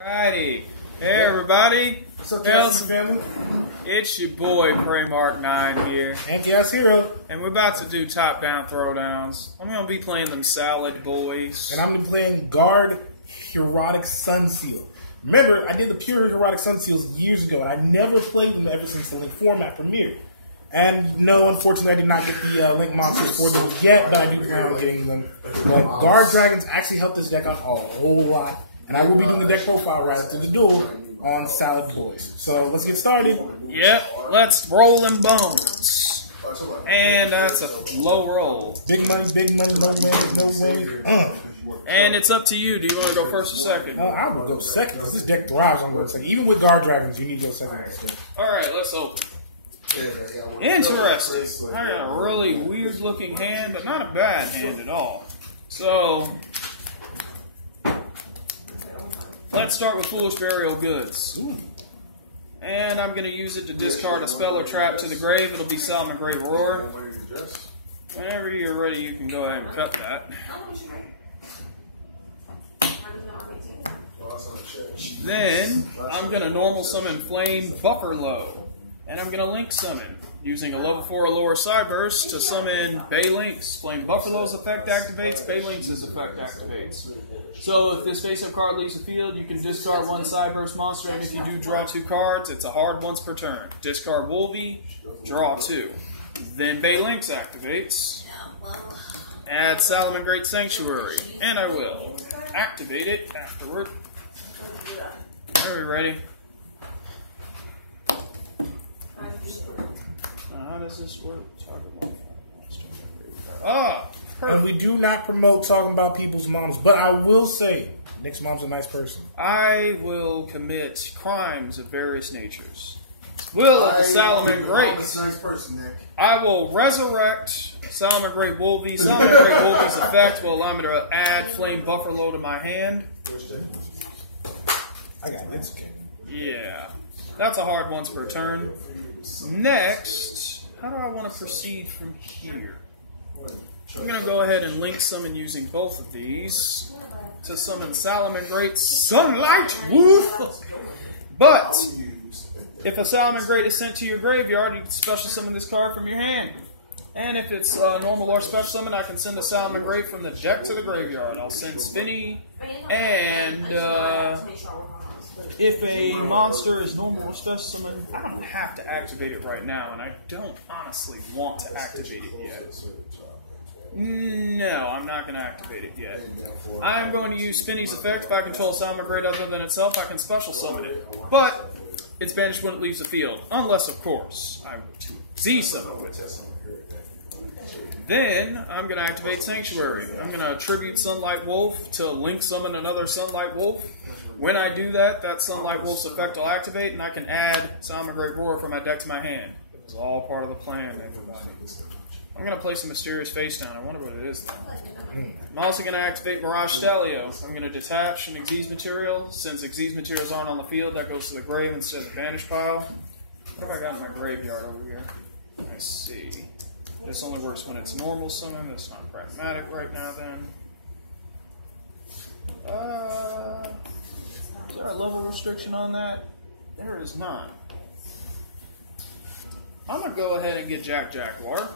Alrighty. Hey everybody. What's up, Chelsea family? It's your boy Praymark9 here. And yes, Hero. And we're about to do top-down throwdowns. I'm going to be playing them Salad Boys. And I'm going to be playing Guard Herotic Sunseal. Remember, I did the pure Herotic Sunseals years ago, and I never played them ever since the Link format premiered. And no, unfortunately, I did not get the Link monsters for them yet, but I do plan on getting them. But Guard Dragons actually helped this deck out a whole lot. And I will be doing the deck profile right after the duel on Salad Boys. So let's get started. Yep, let's roll them bones. And that's a low roll. Big money, no win. And it's up to you. Do you want to go first or second? I will go second, because this deck thrives on going second. Even with Guard Dragons, you need to go second. Alright, let's open. Interesting. I got a really weird looking hand, but not a bad hand at all. So let's start with Foolish Burial Goods. And I'm going to use it to discard a spell or trap to the grave. It'll be Salamangreat Roar. Whenever you're ready, you can go ahead and cut that. Then I'm going to normal summon Flame Buffalo. And I'm going to link summon, using a level 4 or lower Cyburst to summon Baylynx. Flame Buffalo's effect activates, Baylynx's effect activates. So if this face-up card leaves the field, you can discard one Cyburst monster, and if you do draw 2 cards, it's a hard once per turn. Discard Wolvie, draw 2. Then Baylynx activates. Add Salamangreat Sanctuary, and I will activate it afterward. Are we ready? How does this work? And we do not promote talking about people's moms, but I will say, Nick's mom's a nice person. I will commit crimes of various natures. Will of the Salamangreat. Nice person, Nick. I will resurrect Salamangreat Wolvie. Salamangreat Wolvie's effect will allow me to add Flame Buffalo to my hand. I got this kid. Yeah. That's a hard once per turn. Next, how do I want to proceed from here? I'm going to go ahead and link summon using both of these to summon Salamangreat Sunlight Wolf. But if a Salamangreat is sent to your graveyard, you can special summon this card from your hand. And if it's normal or special summon, I can send a Salamangreat from the deck to the graveyard. I'll send Spinny, and if a monster is normal or special summon, I don't have to activate it right now, and I don't honestly want to activate it yet. No, I'm not going to activate it yet. I'm going to use Spinny's effect. If I control Salamangreat other than itself, I can special summon it. But it's banished when it leaves the field, unless, of course, I were to Z-summon with it. Then I'm going to activate Sanctuary. I'm going to attribute Sunlight Wolf to link summon another Sunlight Wolf. When I do that, that Sunlight Wolf's effect will activate, and I can add Salamangreat Roar from my deck to my hand. It's all part of the plan, everybody. I'm going to place a Mysterious Face down. I wonder what it is, though. I'm also going to activate Mirage Stalio. I'm going to detach an Xyz material. Since Xyz materials aren't on the field, that goes to the grave instead of the banish pile. What have I got in my graveyard over here? I see. This only works when it's normal summon. That's not pragmatic right now, then. Is there a level restriction on that? There is not. I'm going to go ahead and get Jaguar.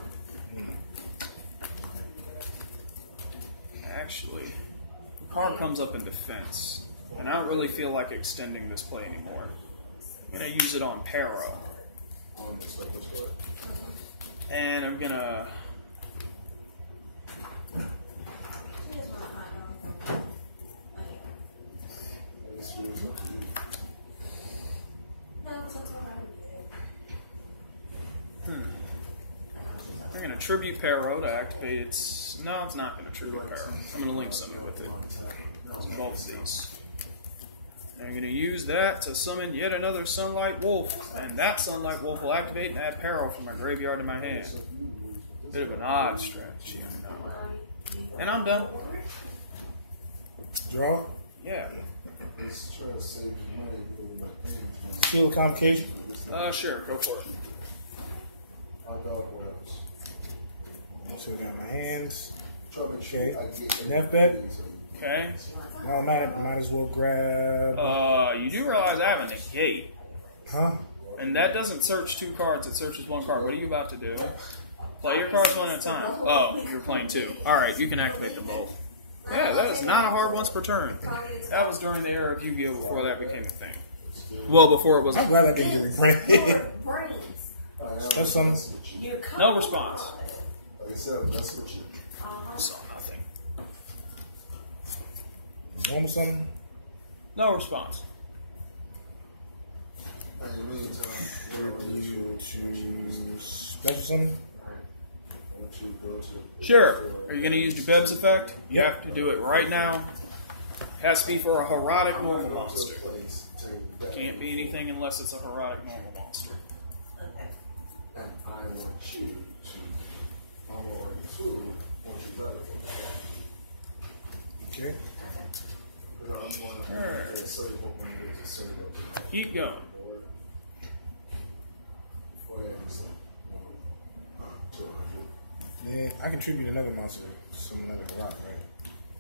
Actually, the card comes up in defense, and I don't really feel like extending this play anymore. I'm going to use it on Pero. And I'm going to... I'm going to tribute Pero to activate its... No, it's not going to tribute Pero. I'm going to link summon with it. So both of these. And I'm going to use that to summon yet another Sunlight Wolf. And that Sunlight Wolf will activate and add Pero from my graveyard to my hand. Bit of an odd strategy, I know. And I'm done. Draw? Yeah. Feel the convocation? Sure, go for it. So we got my hands. Okay. Neff bet. Okay. No, might as well grab. You do realize I have a negate. Huh? And that doesn't search 2 cards, it searches 1 card. What are you about to do? Play your cards one at a time. Oh, you're playing 2. Alright, you can activate them both. Yeah, that is not a hard once per turn. That was during the era of Yu-Gi-Oh! Before that became a thing. Well, before it was. I'm glad I didn't get rebranded. That's some. No response. Like I said, I'm messing with you. Saw nothing. Normal summon? No response. In the meantime, You choose special summon? I want you to go to. Sure. Are you going to use Jabeb's effect? You have to do it right now. Has to be for a herotic normal monster. Can't be anything unless it's a herotic normal monster. And I want you to follow a tool once you got it. Okay. Keep going. Then I contribute another monster, so another rock, right?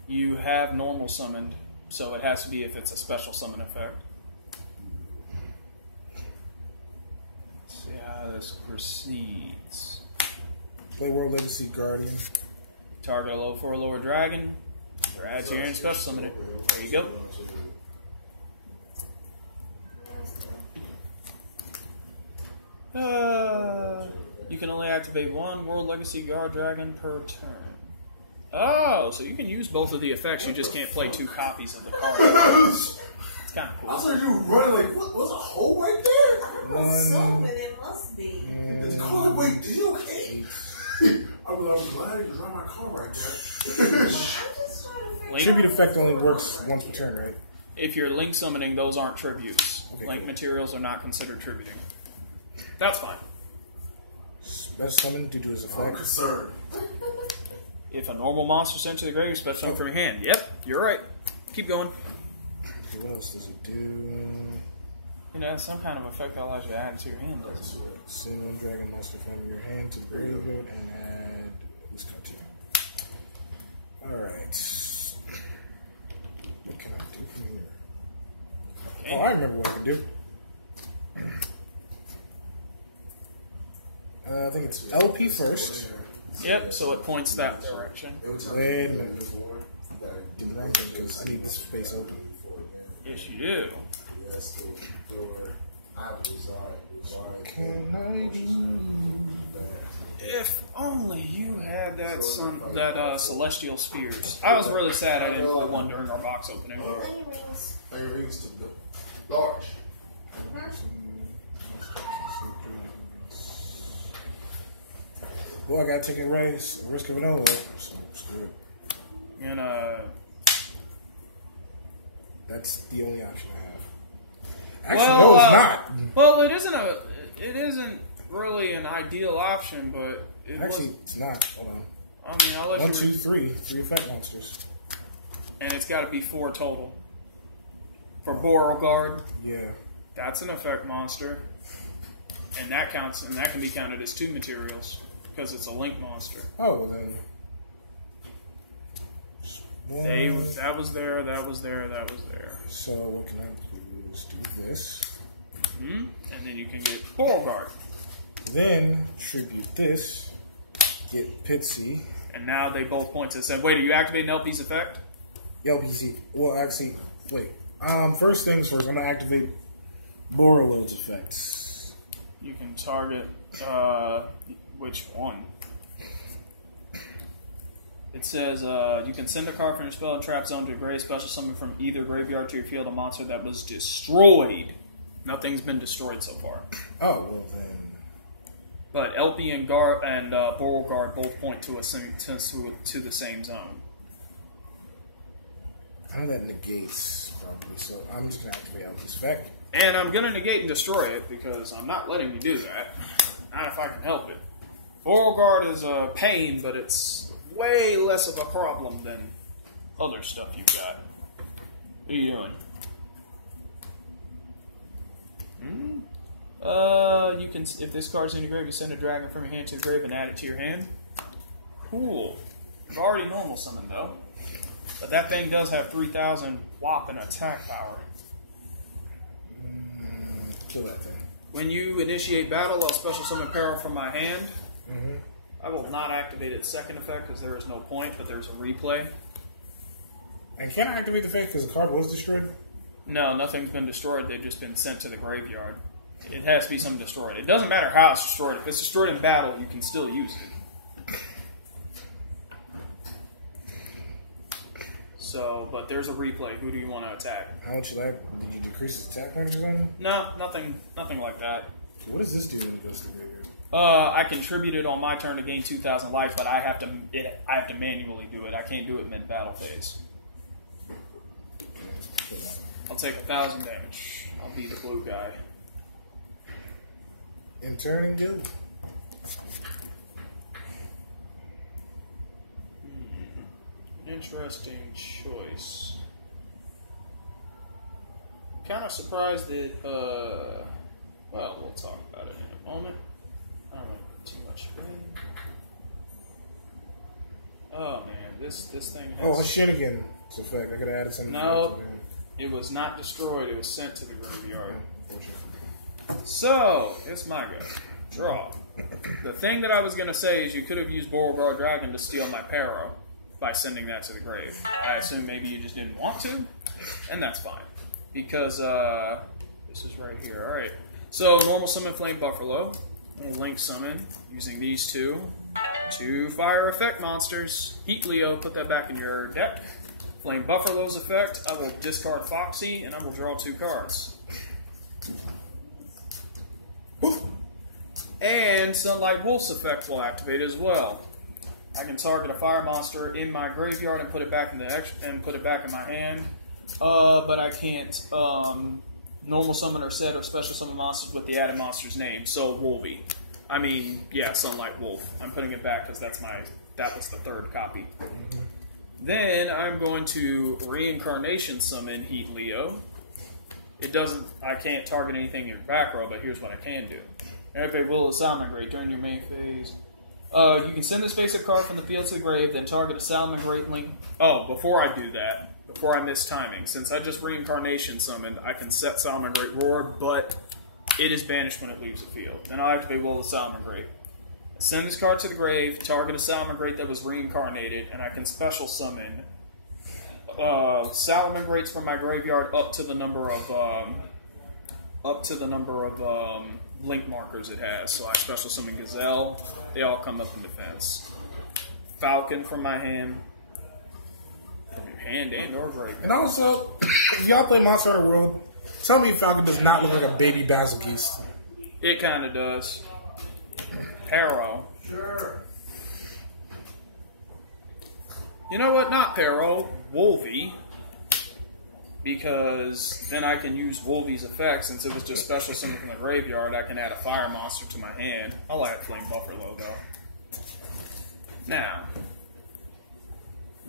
You have normal summoned, so it has to be if it's a special summon effect. Let's see how this proceeds. Play World Legacy Guardian. Target a low for a lower dragon, or add to your hand special summon it. There you go. You can only activate 1 World Legacy Guard Dragon per turn. Oh, so you can use both of the effects, you just can't play 2 copies of the card. It's kind of cool. I saw you running like, what was a hole right there? Assuming it must be. Did the car, wait, are you okay? I was glad you drive my car right there. I'm just trying to figure Tribute effect only works once per turn, right? If you're link summoning, those aren't tributes. Okay, Link cool. materials are not considered tributing. That's fine. Special summon due to his I'm effect. concerned. If a normal monster sent to the grave, special summon from your hand. Yep, you're right. Keep going. Okay, what else does it do? You know, some kind of effect that allows you to add it to your hand, doesn't it? Send 1 dragon monster from your hand to the graveyard and add this card to you. Alright. What can I do from here? Okay. Oh, I remember what I can do. I think it's LP first. Yep, so it points that direction. Wait a minute. Because I need this space open. Yes, you do. Can I? If only you had that celestial spheres. I was really sad I didn't pull one during our box opening. rings. Onion rings to the large. Well, I gotta take a risk of an O. So screw it. And That's the only option I have. Actually, no, it's not. Well, it isn't really an ideal option, but it Actually, was. it's not. Hold on. I mean, I'll let 1, you. 2, 3. 3 effect monsters. And it's got to be 4 total. For Beauregard, Yeah. that's an effect monster, and that counts, and that can be counted as 2 materials because it's a link monster. Oh, then. That was there. That was there. That was there. So what can I do? Is do this. And then you can get Beauregard. Then tribute this. Get Pitsy. And now they both point to the same. Wait, are you activating LP's effect? LPZ. Well, actually, wait. First things first. I'm gonna activate Borreload's effects. You can target which one? It says you can send a card from your spell and trap zone to a grave, special summon from either graveyard to your field a monster that was destroyed. Nothing's been destroyed so far. Oh well then. But LP and Beauregard both point to to the same zone. I know that negates properly, so I'm just gonna activate LP's effect. And I'm going to negate and destroy it because I'm not letting you do that. Not if I can help it. Beauregard is a pain, but it's way less of a problem than other stuff you've got. What are you doing? You can, if this card's in your grave, you send a dragon from your hand to the grave and add it to your hand. Cool. You've already normal summoned though. But that thing does have 3,000 whopping attack power. Kill that thing. When you initiate battle, I'll special summon peril from my hand. Mm-hmm. I will not activate its second effect because there is no point, but there's a replay. And can I activate the effect because the card was destroyed? No, nothing's been destroyed. They've just been sent to the graveyard. It has to be something destroyed. It doesn't matter how it's destroyed. If it's destroyed in battle, you can still use it. So, but there's a replay. Who do you want to attack? How much you like? Did you decrease his attack range or something? No, nothing like that. What does this do when it goes to the graveyard? I contributed on my turn to gain 2,000 life, but I have to manually do it. I can't do it mid-battle phase. I'll take 1,000 damage. I'll be the blue guy. In turn and go. Interesting choice. Kind of surprised that, well, we'll talk about it in a moment. I don't want too much pain. Oh, man, this thing has... Oh, Shenanigan's effect. I could have added something. No, it was not destroyed. It was sent to the graveyard. So, it's my go. Draw. The thing that I was going to say is you could have used Beauregard Dragon to steal my Paro by sending that to the grave. I assume maybe you just didn't want to, and that's fine. Because, this is right here. Alright. So, normal summon Flame Buffalo. We'll link summon using these two fire effect monsters. Heat Leo, put that back in your deck. Flame Buffalo's effect, I will discard Foxy, and I will draw 2 cards. And Sunlight Wolf's effect will activate as well. I can target a fire monster in my graveyard and put it back in my hand. But I can't normal summon or set of special summon monsters with the added monster's name. So Wolvie. I mean, yeah, Sunlight Wolf. I'm putting it back because that was the 3rd copy. Mm-hmm. Then I'm going to reincarnation summon Heat Leo. I can't target anything in your back row, but here's what I can do. If a Will of Salamangreat during your main phase, you can send this basic card from the field to the grave, then target a Salamangreat link. Oh, before I do that, before I miss timing, since I just reincarnation summoned, I can set Salamangreat Roar, but it is banished when it leaves the field. Then I'll activate Will of Salamangreat. Send this card to the grave, target a Salamangreat that was reincarnated, and I can special summon Salamangrates from my graveyard up to the number of link markers it has. So I special summon Gazelle. They all come up in defense. Falcon from my hand. From your hand and or graveyard. And also, if y'all play Monster Hunter World, tell me Falcon does not look like a baby Basilgeuse. It kind of does. Paro. Sure. You know what? Not Paro. Wolvie. Because then I can use Wolvie's effect. Since it was just special summon from the graveyard, I can add a fire monster to my hand. I'll add Flame Buffalo, though. Now,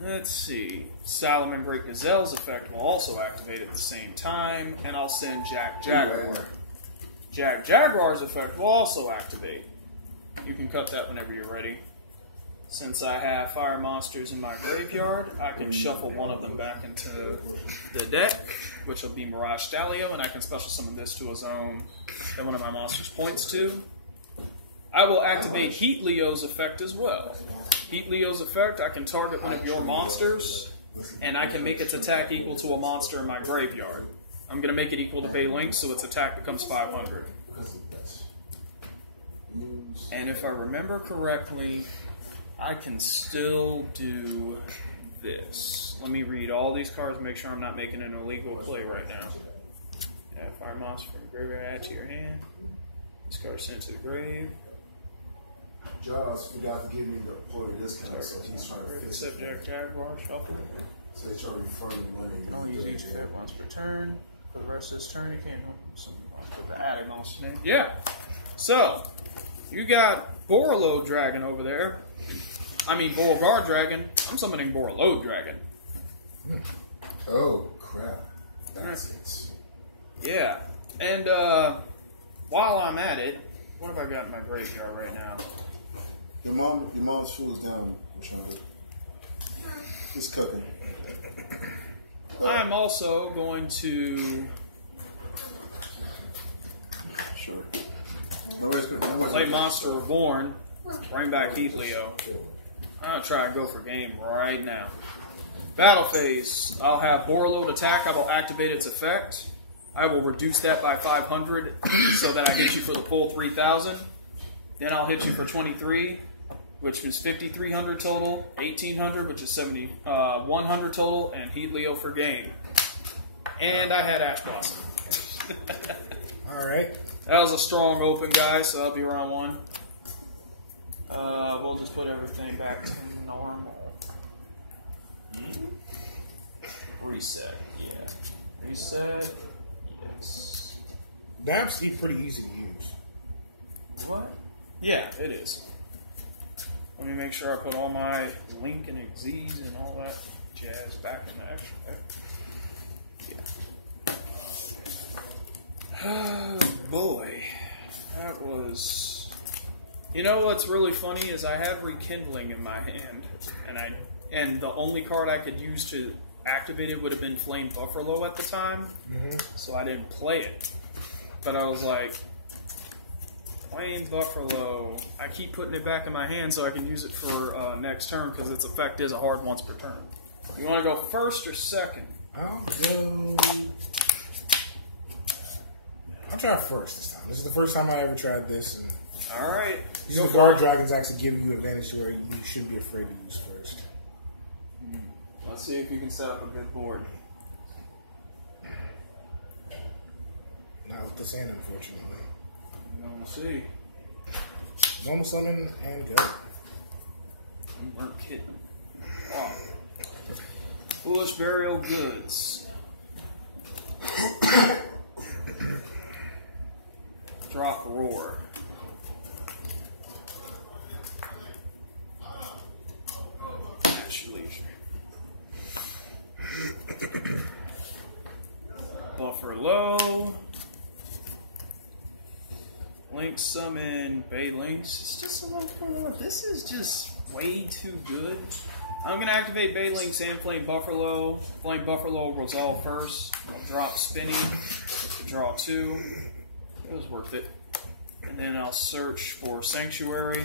let's see. Salamangreat Gazelle's effect will also activate at the same time, and I'll send Jack Jaguar. Jack Jaguar's effect will also activate. You can cut that whenever you're ready. Since I have fire monsters in my graveyard, I can shuffle one of them back into the deck, which will be Mirage Stallion, and I can special summon this to a zone that one of my monsters points to. I will activate Heat Leo's effect as well. Heat Leo's effect, I can target one of your monsters, and I can make its attack equal to a monster in my graveyard. I'm going to make it equal to Bay Link, so its attack becomes 500. And if I remember correctly, I can still do this. Let me read all these cards, make sure I'm not making an illegal play right now. Add fire monster from the graveyard, add to your hand. This card sent to the grave. Josh forgot to give me the employee discount, so he's trying to fix it. Except Jack Jaguar, shuffle. So they try to refer the money. I'll use each effect once per turn. For the rest of this turn, you can't put the added monster name. Yeah. So, you got Borreload Dragon over there. I mean, Beauregard Dragon. I'm summoning Borreload Dragon. Oh, crap. That's it. Yeah. And, while I'm at it, what have I got in my graveyard right now? Your mom's food is down, Charlotte. It's cooking. I'm also going to play Monster Reborn, bring back Heat Leo. I'm going to try and go for game right now. Battle phase. I'll have Borreload attack. I will activate its effect. I will reduce that by 500 so that I hit you for the full 3,000. Then I'll hit you for 23, which is 5,300 total, 1,800, which is 100 total, and Heat Leo for game. And I had Ash Blossom. All right. That was a strong open, guys, so that'll be round one. We'll just put everything back to normal. Reset, yeah. Reset, yes. That's pretty easy to use. What? Yeah, it is. Let me make sure I put all my Link and Xyz and all that jazz back in the extra. Yeah. Oh, boy. That was... You know what's really funny is I have Rekindling in my hand, and the only card I could use to activate it would have been Flame Buffalo at the time, so I didn't play it. But I was like, Flame Buffalo, I keep putting it back in my hand so I can use it for next turn because its effect is a hard once per turn. You want to go first or second? I'll try first this time. This is the first time I ever tried this. All right. You know, guard dragons actually give you advantage to where you shouldn't be afraid to use first. Let's see if you can set up a good board. Not with this hand, unfortunately. We'll see. Normal summon and go. You weren't kidding. Oh. Foolish Burial Goods. Drop Roar. At your leisure. Buffer Low. Link Summon Bay Links. It's just a little more. This is just way too good. I'm going to activate Bay Links and Flame Buffalo. Flame Buffalo will resolve first. I'll drop Spinny to draw 2. It was worth it. And then I'll search for Sanctuary.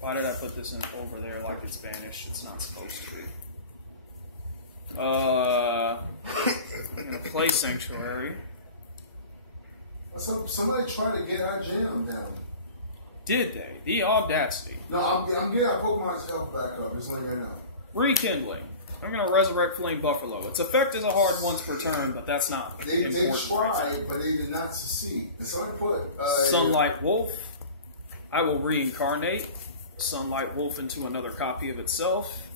Why did I put this in over there like it's banished? It's not supposed to be. I'm going to play Sanctuary. Somebody tried to get our jam down. Did they? The audacity. No, I'm getting our Pokemon's health back up. Just letting you know. Rekindling. I'm going to resurrect Flame Buffalo. Its effect is a hard once per turn, but that's not important. They tried, but they did not succeed. And somebody put... Sunlight Wolf. I will reincarnate Sunlight Wolf into another copy of itself.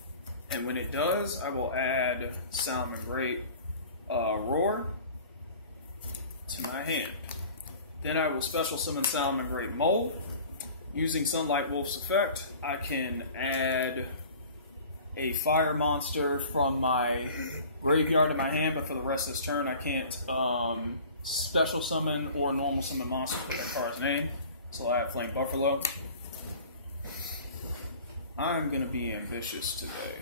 And when it does, I will add salamangreat Roar to my hand. Then I will special summon salamangreat Mole. Using Sunlight Wolf's effect, I can add a fire monster from my graveyard to my hand, but for the rest of this turn, I can't special summon or normal summon monsters with that card's name. So I have Flame Buffalo. I'm going to be ambitious today.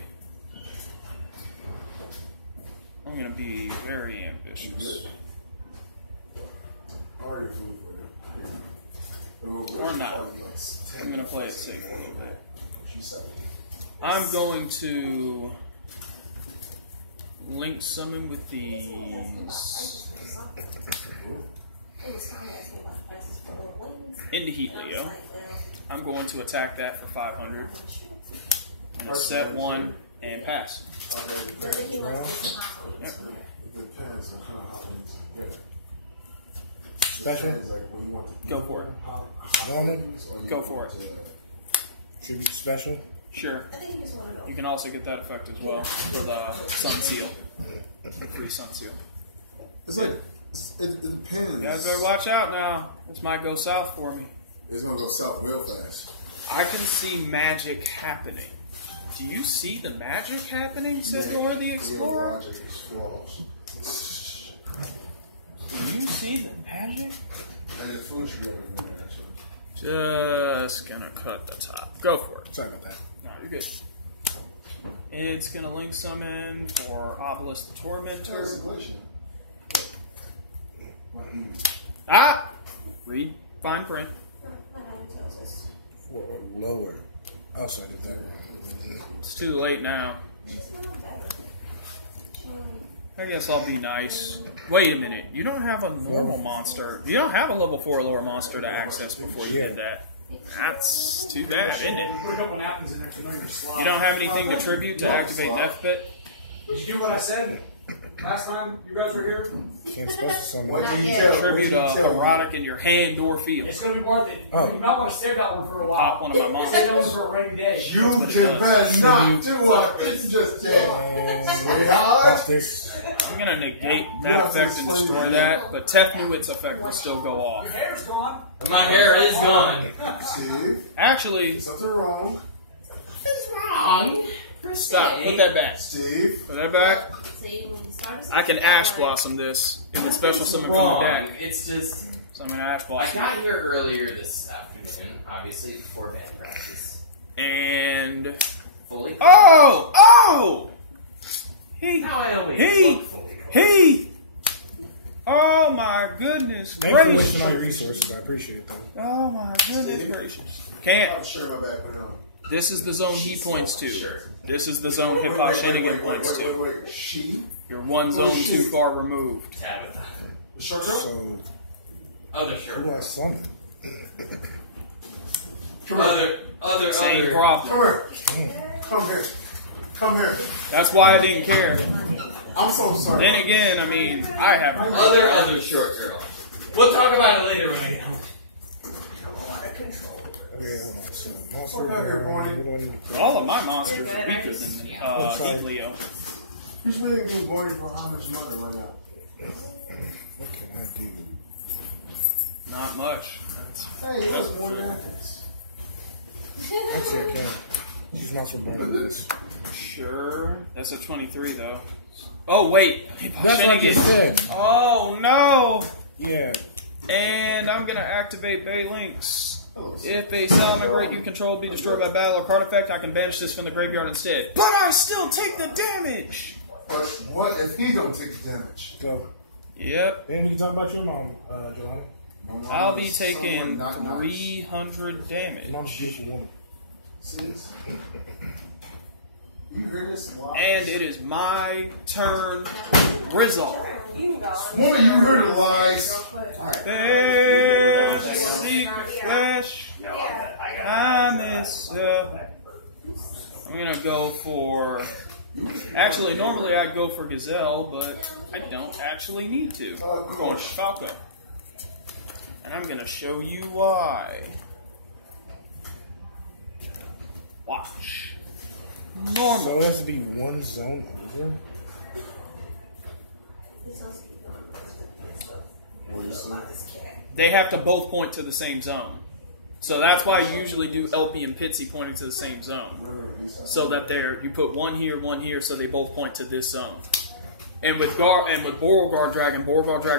I'm going to be very ambitious. Or not. I'm going to play it safe a little bit. I'm going to Link Summon with these into Heat Leo. I'm going to attack that for 500. I'm going to set 1 and pass. Yep. Special? Go for it. Normal? Go for it. Tribute special? Sure. You can also get that effect as well for the Sun Seal. The free Sun Seal. It's like, it depends. You guys better watch out now. This might go south for me. It's going to go south real fast. I can see magic happening. Do you see the magic happening, said Nora the Explorer? Do you see the magic? Just gonna cut the top. Go for it. Sorry about that. No, you're good. It's going to link summon for Obelisk the Tormentor. Ah! Read fine print. For a lower. Oh, so I did that. It's too late now. I guess I'll be nice. Wait a minute. You don't have a normal monster. You don't have a level 4 lower monster to access before you did that. That's too bad, isn't it? Put a couple napkins in there to know your slot. You don't have anything to tribute to activate Nephbit? Did you do what I said last time you guys were here? Can't supposed to summon. What it. did you tell? Tribute a heretic in your hand or field. It's going to be worth it. Oh. You might want to save that one for a while. Pop one of my Save monsters. that one for a rainy day. You what it just does. better not do what it's just did. Pop this. I'm going to negate that effect and destroy that, but Tefnuit's effect will still go Your off. hair's gone. My hair is gone. Steve, Actually, something wrong. Wrong. stop. Put that back. Steve, Put that back. I can Ash Blossom this. It would special summon from the Wrong. deck. It's just So I'm going to Ash I Blossom. got here earlier this afternoon, obviously before band practice. And... Fully. Oh! Oh! He... Now I only He- look fully. He... Oh my goodness Thanks for gracious. wasting all your resources. I appreciate that. Oh my goodness gracious. Can't. I'm sure my back went home. This is the zone he points to. Sure. This is the zone Hip Hop Shenanigan points to. Wait. She? You're one zone too far removed. Tabitha. The short girl? So, Other who shirt. do I summon? Other. Same Come problem. here. Come here. Come here. That's why I didn't care. I'm so sorry. Then again, I mean, I haven't. Other short girl. We'll talk about it later when I get home. Okay, hold on. So, monster Look out here, burn. Barney. What do I need to All of my monsters are weaker than Heat Leo. Who's really good boy for how much money right now? What can I do? Not much. Hey, that's more than that. Actually, I can. Use monster burn. Sure. That's a 23 though. Oh wait, Hip Hop That's like you Shenanigan. said. Oh no! Yeah. And I'm gonna activate Bay Links. If a salamangreat you control be destroyed by battle or card effect, I can banish this from the graveyard instead. But I still take the damage! But what if he don't take the damage? Go. Yep. Then we can talk about your mom, Jelani. I'll be taking 300 damage. Mom's a beautiful woman. Sis? You hear this? Wow. And it is my turn. Rizal. Woman, you heard the lies. There's a secret flesh. I miss I'm gonna go for... Actually, normally I'd go for Gazelle, but I don't actually need to. I'm going Falco. And I'm gonna show you why. Watch. Normal. So it has to be one zone over? They have to both point to the same zone. So that's why I usually do LP and Pitsy pointing to the same zone. So that you put one here, so they both point to this zone. And with Beauregard Dragon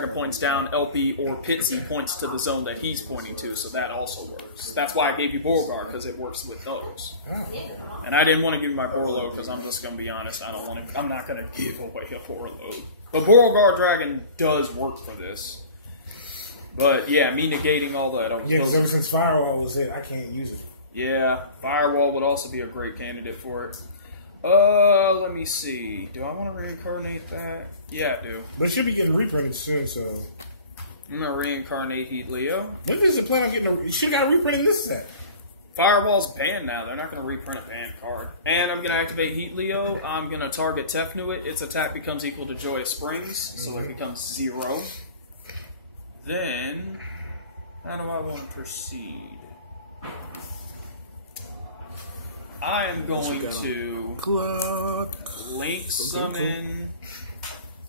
points down, LP or Pitsy points to the zone that he's pointing to, so that also works. That's why I gave you Beauregard, because it works with those. And I didn't want to give you my Borlo, because I'm just going to be honest, I'm not going to give away a Borlo. But Beauregard Dragon does work for this. But yeah, me negating all that. Yeah, because ever since Firewall was it, I can't use it. Yeah, Firewall would also be a great candidate for it. Let me see. Do I want to reincarnate that? Yeah, I do. But it should be getting reprinted soon, so... I'm going to reincarnate Heat Leo. When does it plan on getting you should have got a reprint in this set. Firewall's banned now. They're not going to reprint a banned card. And I'm going to activate Heat Leo. I'm going to target Tefnuit. Its attack becomes equal to Joyous Springs, so it becomes 0. Then, how do I want to proceed? I am going to link summon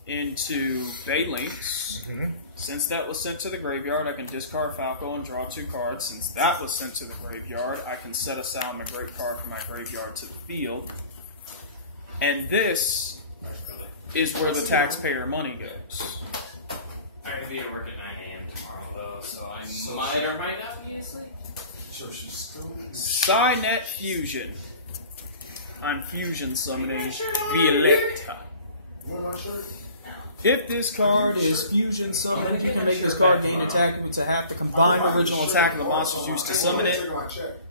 into Bay Links. Since that was sent to the graveyard, I can discard Falco and draw 2 cards. Since that was sent to the graveyard, I can set a salamangreat card from my graveyard to the field. And this is where the taxpayer money goes. I'm going to be at work at 9 a.m. tomorrow, though, so I might or might not be asleep. So she's still... Psynet Fusion. I'm fusion summoning Violetta. You want my shirt? If this card is fusion summoned, you can make this card gain attack equal to half the combined original attack of the monsters used to summon it.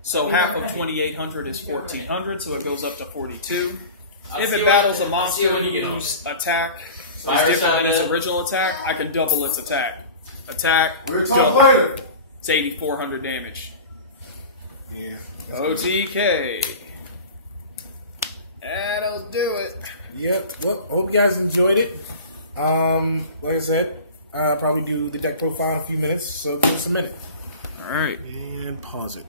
So half of 2,800 is 1,400, so it goes up to 42. If it battles a monster whose attack is different than its original attack, I can double its attack. Attack, double. It's 8,400 damage. Yeah. OTK. That'll do it. Yep. Well, hope you guys enjoyed it. Like I said, I'll probably do the deck profile in a few minutes, so give us a minute. All right. And pause it.